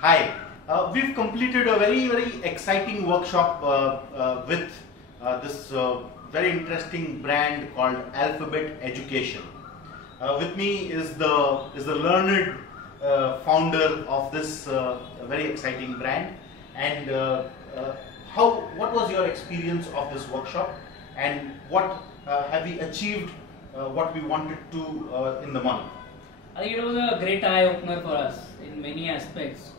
Hi, we've completed a very exciting workshop with this very interesting brand called Alphabet Education. With me is the learned founder of this very exciting brand. And what was your experience of this workshop, and what have we achieved what we wanted to in the month? I think it was a great eye-opener for us in many aspects.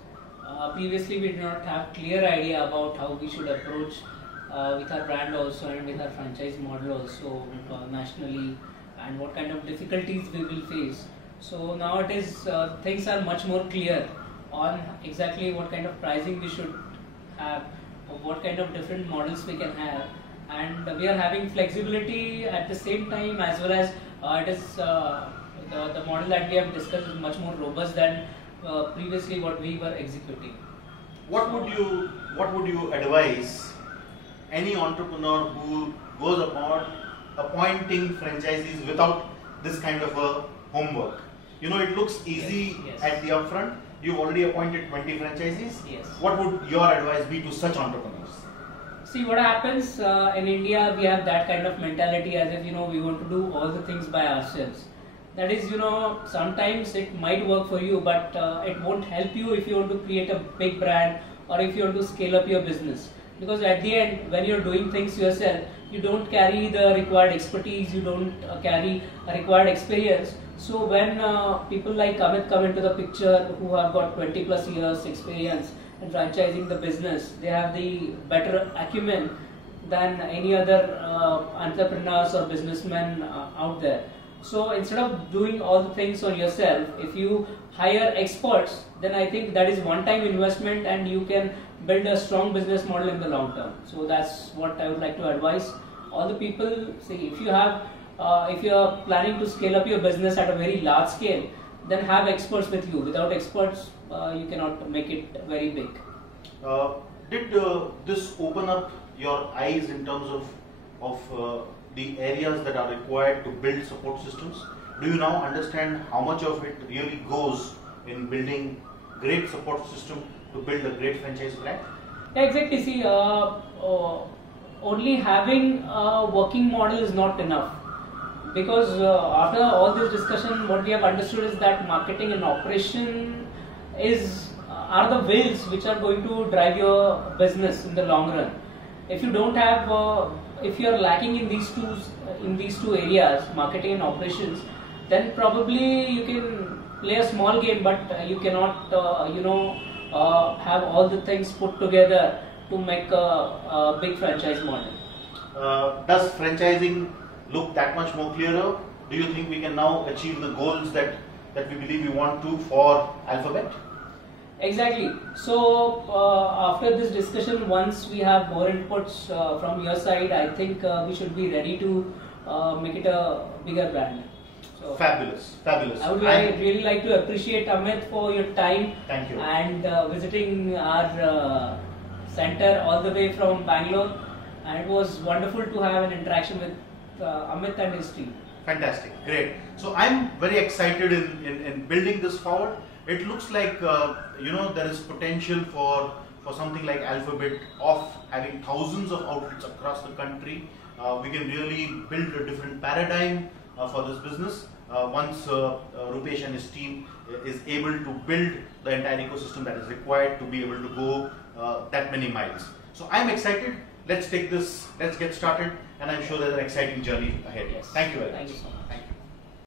Previously, we did not have clear idea about how we should approach with our brand also and with our franchise model also nationally, and what kind of difficulties we will face. So now it is things are much more clear on exactly what kind of pricing we should have, or what kind of different models we can have, and we are having flexibility at the same time, as well as it is the model that we have discussed is much more robust than previously what we were executing. What would you advise any entrepreneur who goes about appointing franchisees without this kind of a homework? You know, it looks easy Yes. at the upfront. You've already appointed 20 franchisees. Yes. What would your advice be to such entrepreneurs? See, what happens in India, we have that kind of mentality as if, we want to do all the things by ourselves. That is, sometimes it might work for you, but it won't help you if you want to create a big brand or if you want to scale up your business. Because at the end, when you're doing things yourself, you don't carry the required expertise, you don't carry a required experience. So when people like Amit come into the picture, who have got 20 plus years experience in franchising the business, they have the better acumen than any other entrepreneurs or businessmen out there. So instead of doing all the things on yourself, if you hire experts, then I think that is one-time investment and you can build a strong business model in the long term. So that's what I would like to advise all the people. See, if you are planning to scale up your business at a very large scale, then have experts with you. Without experts, you cannot make it very big. Did this open up your eyes in terms of the areas that are required to build support systems? Do you now understand how much of it really goes in building great support system to build a great franchise brand? Yeah, exactly. See, only having a working model is not enough, because after all this discussion, what we have understood is that marketing and operation are the wheels which are going to drive your business in the long run. If you don't have if you are lacking in these two areas, marketing and operations, then probably you can play a small game, but you cannot have all the things put together to make a big franchise model. Does franchising look that much more clearer? Do you think we can now achieve the goals that we believe we want to for Alphabet? Exactly. So after this discussion, once we have more inputs from your side, I think we should be ready to make it a bigger brand. So Fabulous. I would really like to appreciate Amit for your time. Thank you. And visiting our center all the way from Bangalore, and it was wonderful to have an interaction with Amit and his team. Fantastic, great. So I'm very excited in building this forward. It looks like there is potential for something like Alphabet of having thousands of outlets across the country. We can really build a different paradigm for this business once Rupesh and his team is able to build the entire ecosystem that is required to be able to go that many miles. So I'm excited. Let's get started, and I'm sure there's an exciting journey ahead. Yes. Thank you very much. Thank you so much.